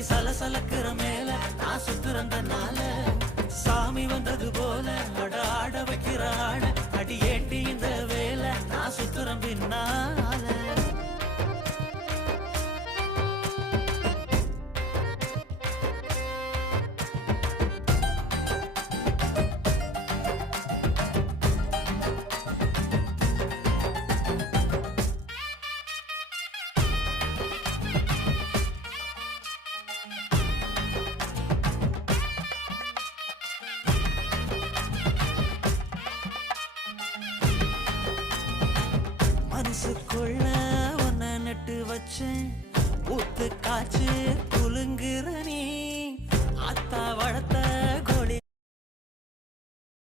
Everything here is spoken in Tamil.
அடி சலசலக்கிற மேல நான் சுத்துறந்தனால சாமி வந்தது போல அட ஆட வைக்கிற ஆட அடி ஏண்டி இந்த வேலை நான் சுத்துறேன் பின்னால மனசுக்குள்ள ஒன்ன நட்டு வச்சேன் ஊத்து காய்ச்சி குலுங்குற நீ அத்தா வளர்த்த